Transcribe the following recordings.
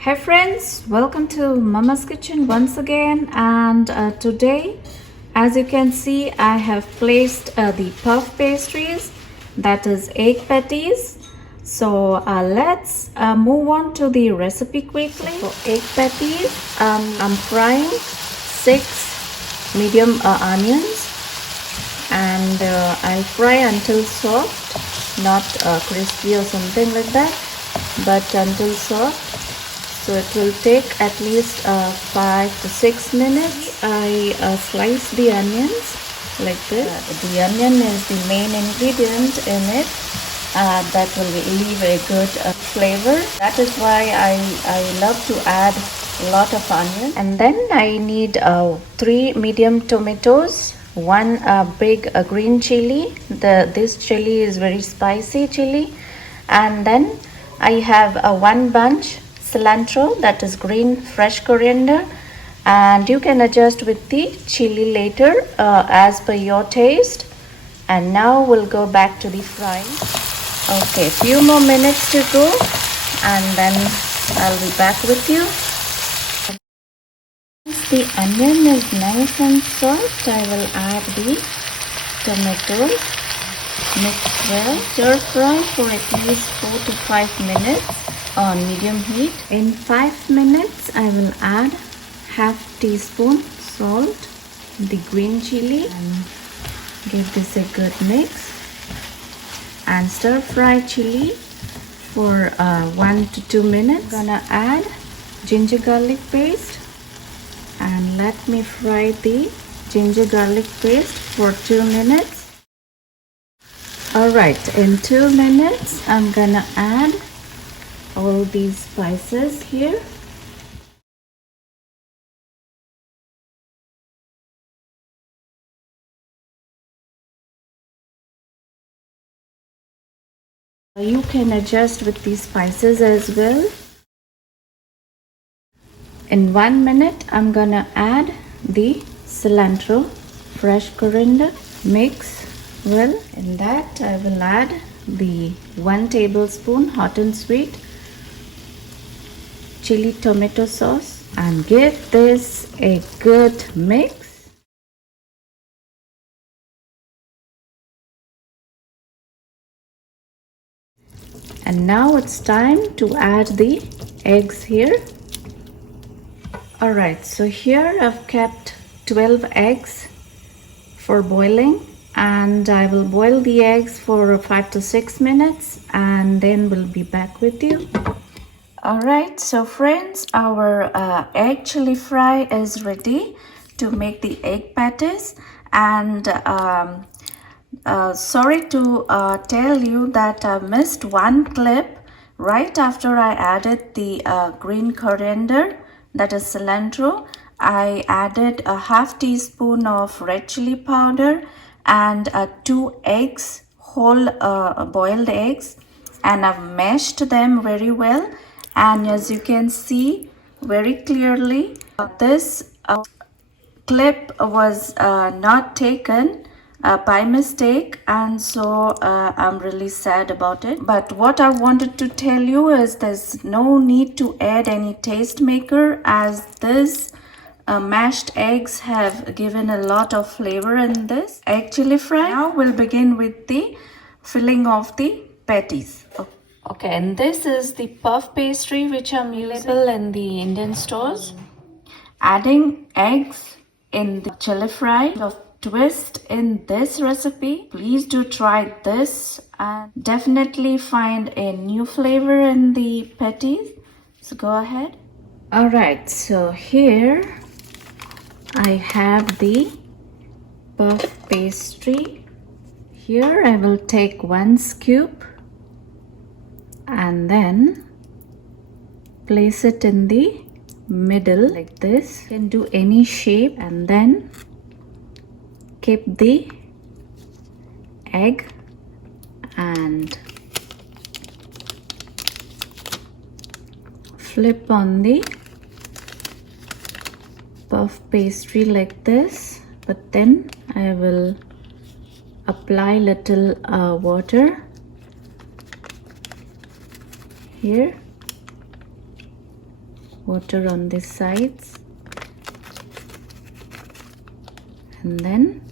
Hey friends, welcome to Mama's Kitchen once again, and today as you can see I have placed the puff pastries, that is egg patties. So let's move on to the recipe quickly. For egg patties, I'm frying 6 medium onions, and I'll fry until soft, not crispy or something like that, but until soft. So it will take at least 5 to 6 minutes. I slice the onions like this. The onion is the main ingredient in it that will leave a good flavor. That is why I love to add a lot of onion. And then I need 3 medium tomatoes, 1 big green chili. This chili is very spicy chili. And then I have 1 bunch cilantro, that is green fresh coriander, and you can adjust with the chili later as per your taste. And now we'll go back to the frying. Okay, few more minutes to go and then I'll be back with you. Once the onion is nice and soft, I will add the tomatoes. Mix well. Stir fry for at least 4 to 5 minutes on medium heat. In 5 minutes, I will add half teaspoon salt, the green chili, and give this a good mix. And stir fry chili for 1 to 2 minutes. I'm gonna add ginger garlic paste, and let me fry the ginger garlic paste for 2 minutes. Alright, in 2 minutes, I'm gonna add all these spices here. You can adjust with these spices as well. In 1 minute, I'm gonna add the cilantro, fresh coriander, mix well. In that, I will add the 1 tablespoon hot and sweet chili tomato sauce and give this a good mix. And now it's time to add the eggs here. Alright, so here I've kept 12 eggs for boiling, and I will boil the eggs for 5 to 6 minutes and then we'll be back with you. Alright, so friends, our egg chili fry is ready to make the egg patties. And sorry to tell you that I missed one clip right after I added the green coriander, that is cilantro. I added a half teaspoon of red chili powder and 2 eggs, whole boiled eggs, and I've mashed them very well. And as you can see very clearly, this clip was not taken by mistake, and so I'm really sad about it. But what I wanted to tell you is there's no need to add any taste maker, as this mashed eggs have given a lot of flavor in this egg chili fry. Now we'll begin with the filling of the patties. Okay, and this is the puff pastry which I'm using in the Indian stores. Adding eggs in the chili fry of twist in this recipe. Please do try this and definitely find a new flavor in the patties. So go ahead. Alright, so here I have the puff pastry. Here I will take 1 scoop and then place it in the middle like this. You can do any shape, and then keep the egg and flip on the puff pastry like this, but then I will apply little water here water on the sides, and then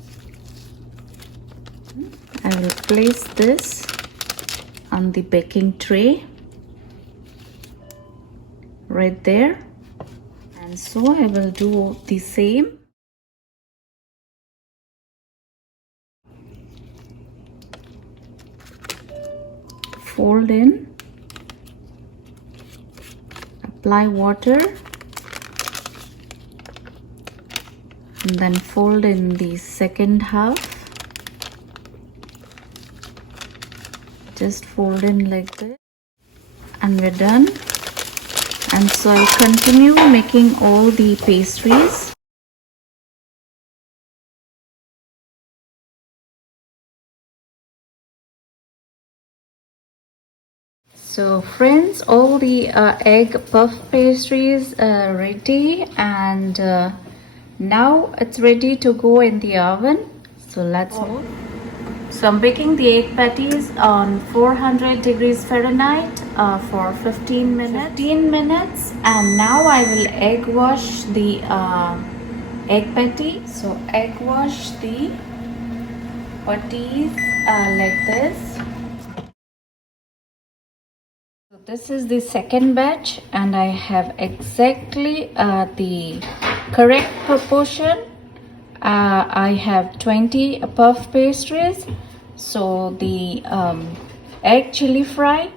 I will place this on the baking tray right there, and so I will do the same. Fold in, apply water, and then fold in the second half. Just fold in like this, and we're done. And so I'll continue making all the pastries. So friends, all the egg puff pastries are ready, and now it's ready to go in the oven. So let's move. So I'm baking the egg patties on 400 degrees Fahrenheit for 15 minutes. And now I will egg wash the egg patty. So egg wash the patties like this. So this is the second batch, and I have exactly the correct proportion. I have 20 puff pastries, so the egg chili fry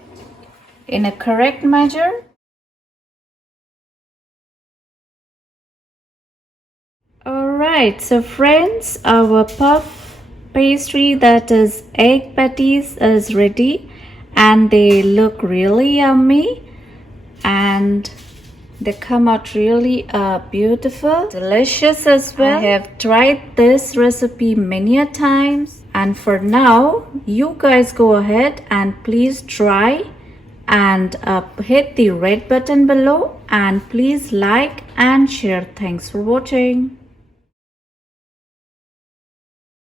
in a correct measure. Alright, so friends, our puff pastry, that is egg patties, is ready, and they look really yummy, and they come out really beautiful, delicious as well. I have tried this recipe many a times, and for now you guys go ahead and please try, and hit the red button below, and please like and share. Thanks for watching.